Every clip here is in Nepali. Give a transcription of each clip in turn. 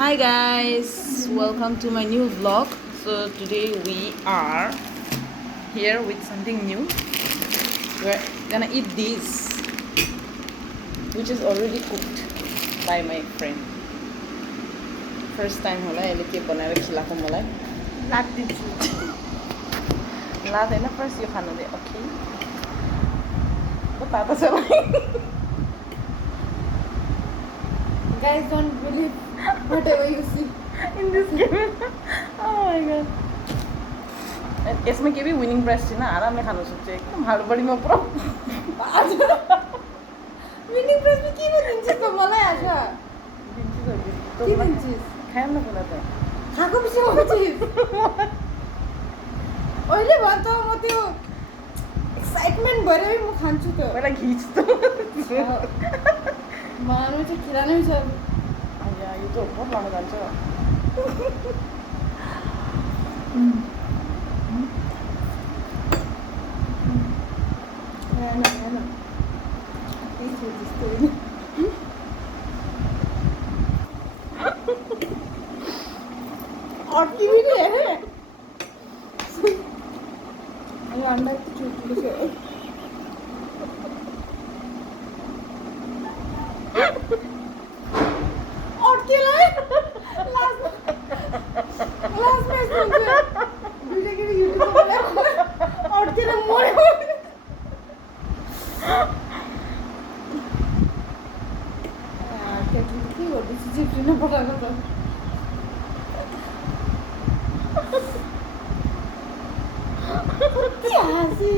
Hi guys, welcome to my new vlog. So today we are here with something new. We're gonna eat this, which is already cooked by my friend. First time होला यसले के बनाएर खिलाएको मलाई लाग्दैछु लादैन फर्स्ट यो खानु दे ओके को तातो छ guys don't believe whatever you see in this game. Oh my god. यसमा के भी विनिङ प्राइज छैन आरामले खानु सक्छ एकदम हडबडीमा पुरा विनिङ प्राइजमा के पो दिन्छ त मलाई आज दिन्छु त के दिन्छस् खाएँ न कुरा त खाएको पछि आउँछिस् अहिले भन त म त्यो एक्साइटमेन्ट भएर म खान्छु त पहिला खिच त मलाई चाहिँ खिलानै छ यो त बहुत लामो जान्छ हेर्न हेर्न केही थियो त्यस्तो अड्की पनि हेरे यो अन्डा यति ठुल्ठुलो थियो अड्केलाई लास्टमा यस्तो हुन्छ दुईटा केटी युट्युबमा अड्केर मऱ्यो केटी के गर्दैछ चिप्रिन पठाएको त कति हाँसी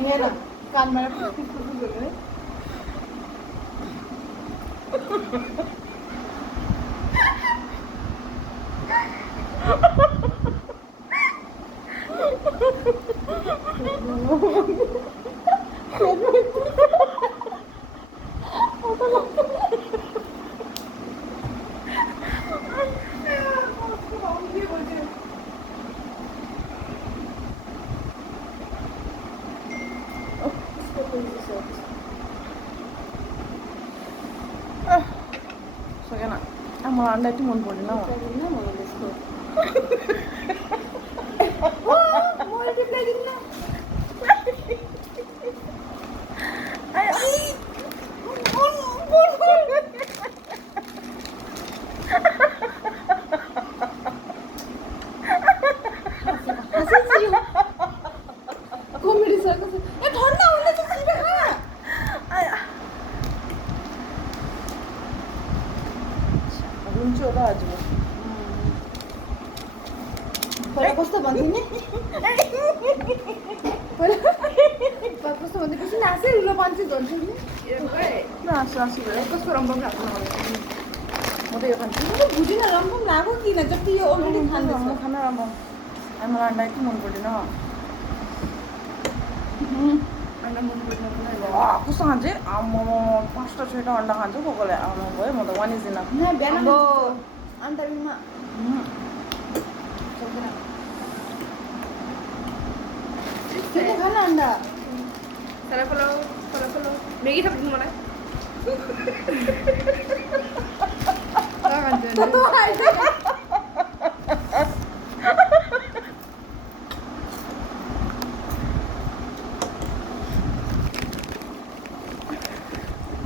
हेर कानबाट फुसफुस है सकेन मलाई अन्डा यति मन पर्दैन हौ कमेडी सर्कस ए ठन्डा हुँदैछ छिटो खा हुन्छु होला आज पहिला कस्तो भन्थ्यो नि पहिला कस्तो भन्थ्यो पछि नाचै उलो मान्छे भन्छ नि आसु आसु भयो कसको रम्बम लाग्नु म त यो खान्छु म बुझिनँ रम्बम लाग्यो किन जति यो अलरेडी खाँदैछ म खाना राम्रो मलाई अन्डा यति मन पर्दैन अन्डा मन पर्दैन कस्तो खान्छ आम्मा 5टा 6टा अन्डा खान्छ कोकोले आमा भयो म त वान इज इनफ न बिहान अन्डा बिनमा के खान अन्डा फलो मेगी थपिदिनु मलाई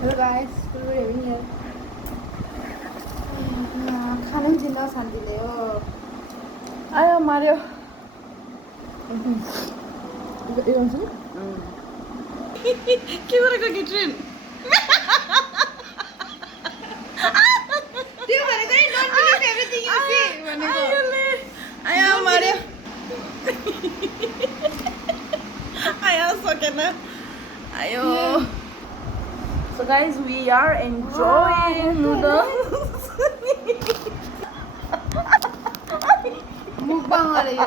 Hello guys, good evening here. खानै दिन शान्तिले हो आयो मार्यो के भन्छ के गरेको किट्रिन त्यो भनेको नि don't believe everything you see भनेको आयो मार्यो आयो सकेन आयो So guys, we are enjoying noodles. mukbang अरे यो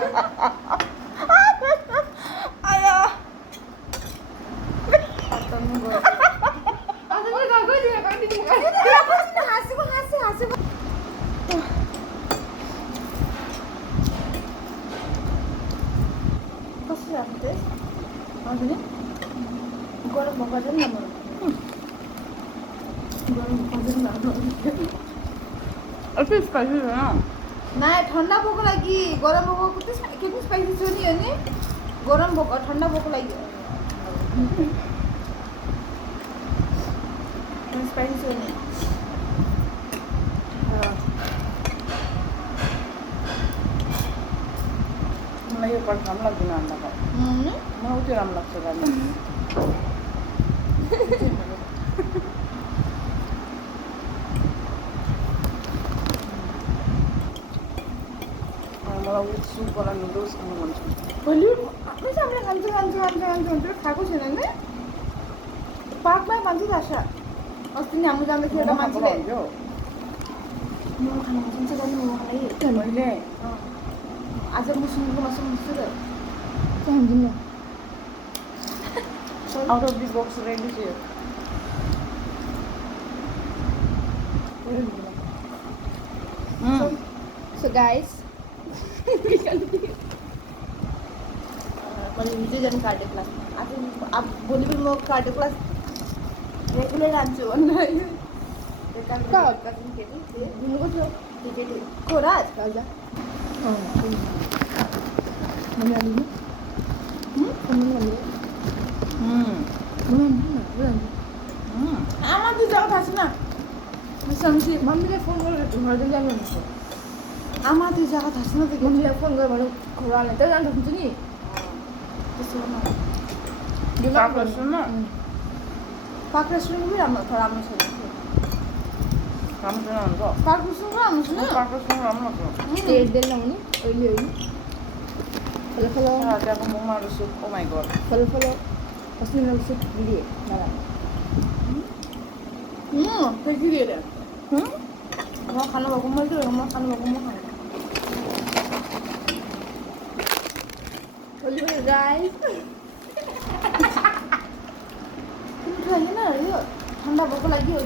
आयो खत्तम गयो आज म गएको थिएँ कति हाँसेको রাখতে আসলে গরম মগাজন না মনে গরম মগাজন না अल्प स्पाइसी है ना না ঠান্ডা ভোক লাগি গরম ভোক করতে কেমন স্পাইসি চলি এনে গরম ভোক ঠান্ডা ভোক লাগি स्पाइसी चली मलाई यो पर्क राम्रो लाग्दैन अन्डा खाए मलाई उति राम्रो लाग्छ गाडी मलाई उयो सुपवाला नुडल्स खानु मन छ मैले हामीले खान्छ खाएको छैन नि पार्कमा खान्छ आशा अस्ति नि हाम्रो जाँदाखेरि एउटा मान्छेले मोमो खानु मन छ मोमो खानु मैले आज मुसुमको मासु मन छ out of the box ready थियो So guys, मैले हिजो जाने कार्डियो क्लास आज अब भोलि पनि म कार्डियो क्लास रेगुलर लान्छु भनेर दिनुको थियो खोराज राजा आमा त्यो जग्गा थाहा छैन समसी मम्मीले फोन गरेर ढुङ्गा जानु आमा त्यो जग्गा थाहा छैन त्यो मम्मीलाई फोन गरेर भने खोराले त जानु हुन्छ नि त्यसो पार्क रेस्टुरेन्ट पनि राम्रो छ राम्रो छ राम्रो छैन भन्छ पार्क रेस्टुरेन्ट राम्रो छ पार्कसँग राम्रो लाग्छ हेर्दैन भने अहिले अहिले फलो फलो त्यहाँको मोमोहरू soup oh my god follow follow अस्मिन सुप लिए मलाई त्यही दिएर म खानु भएको मैले त म खानु भएको म खानु ओलिभर गाइस होइन यो ठन्डा भएको लागि हो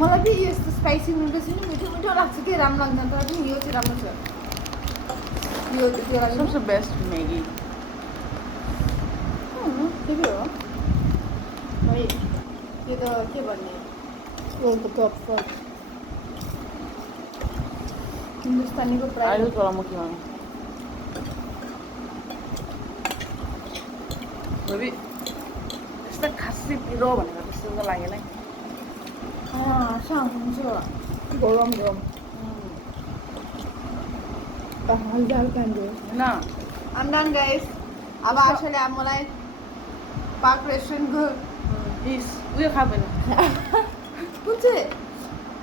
मलाई पनि यस्तो स्पाइसी नुडल्स नि मिठो मिठो लाग्छ कि राम्रो लाग्दैन तर पनि यो चाहिँ राम्रो छ यो त्यो लागि सबसे बेस्ट मैगी के हो भाइ त्यो त के भन्ने वर्ल्डको टप फर्स्ट हिन्दुस्तानीको प्राइस आलु चलामुखीमा फेरि यस्तो खासै पिरो भनेर त्यस्तो त लागेन हुन्छ गरम गरम हल्का हल्का होइन I'm done guys अब आशाले अब मलाई पार्क रेस्टुरेन्टको इस उयो खा पनि कुन चाहिँ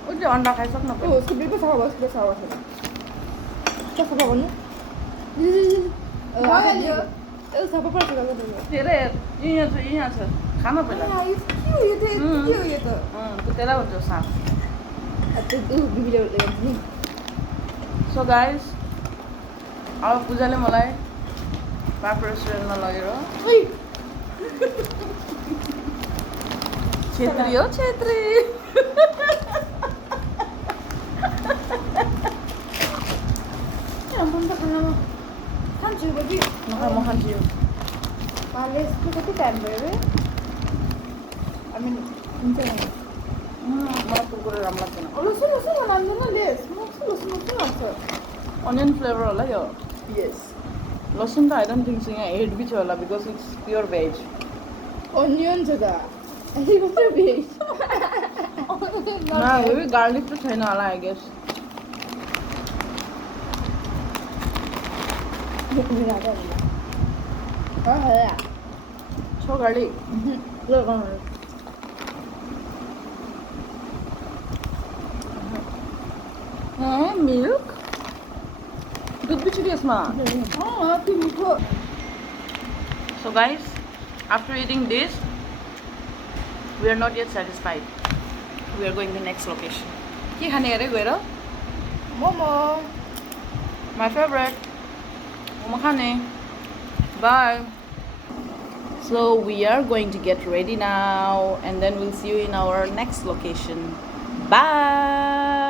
उसले अन्डा खाइसक्नु ओ उसको बिल्कुल सफा भयो उसको सफा भयो के सफा भन्नु भइहाल्यो ए सफा पर्छ के अरे यहाँ छ खाना पहिला के हो यो त त्यो त्यसलाई भन्छ साँप त्यो बिबिले ल्याउँछ नि सो गाइस अब पूजाले मलाई पार्क रेस्टुरेन्टमा लगेर छेत्री हो छेत्री म त खानामा खान्छु बजी म खान्छु यो पाले यसको कति टाइम भयो रे आई मिन हुन्छ मलाई कुरकुरे राम्रो लाग्दैन लसुन लसुन लाग्दैन लेस लसुन लाग्छ अनियन फ्लेभर होला यो यस लसुन त आई डोन्ट थिङ्क सो यहाँ एड भी छ होला because it's pure veg onion छ त अहिले कस्तो भेज गार्लिक त छैन होला आई गेस छ गार्लिक मिल्क दुध भी छ यसमा त्यो मिठो So guys, after eating this, we are not yet satisfied. We are going to the next location. के खाने अरे गएर? Momo My favorite. मोमो खाने. Bye. So we are going to get ready now, and then we'll see you in our next location. Bye.